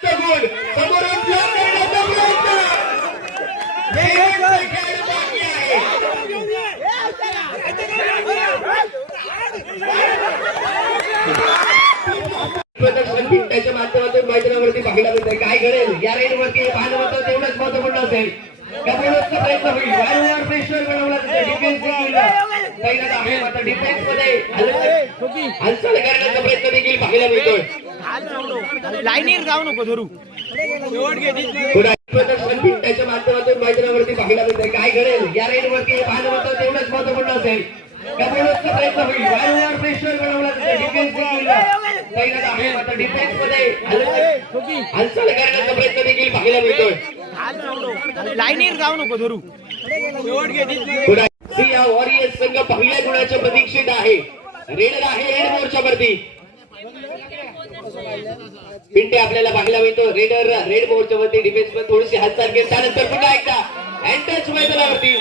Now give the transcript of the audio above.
गोल समोरून ब्लॉक करण्याचा प्रदर्शन पिंट्याच्या माध्यमातून मैदानावरती पाहायला मिळतंय. काय घडेल या रेडवरती पाहणं मात्र तेवढंच महत्वपूर्ण असेल. कबूलचा प्रयत्न होईल. वारंवार प्रेशर बनवला जातो. डिफेन्स देखील पहिल्यांदा आहे मात्र डिफेन्स मध्ये हालचाल करण्याचा प्रयत्न देखील पाहायला मिळतोय. लाईनीर जाऊ नको धरू. प्रदर्शन पिंट्याच्या माध्यमातून मैदानावरती पाहायला मिळतंय. काय घडेल या रेडवरती पाहणं मात्र तेवढंच महत्वपूर्ण असेल. कबूलचा प्रयत्न होईल. वारंवार प्रेशर बनवला जातो. डिफेन्स देखील पहिल्यांदा आहे मात्र डिफेन्स मध्ये हालचाल करण्याचा प्रयत्न देखील पाहायला मिळतोय. लाईनीर जाऊ नको धरू. सिया वॉरियर्स संघ पहिल्या गुणाच्या प्रतीक्षेत आहे. रेडर आहे रेड मोर्चावरती. पिंटे आपल्याला पाहायला मिळतो. रेडर रेड मोर्चावरती डिफेन्स पण थोडीशी हालचाल घेत त्यानंतर पुन्हा एकदा एंट्रन्स मैदानावरती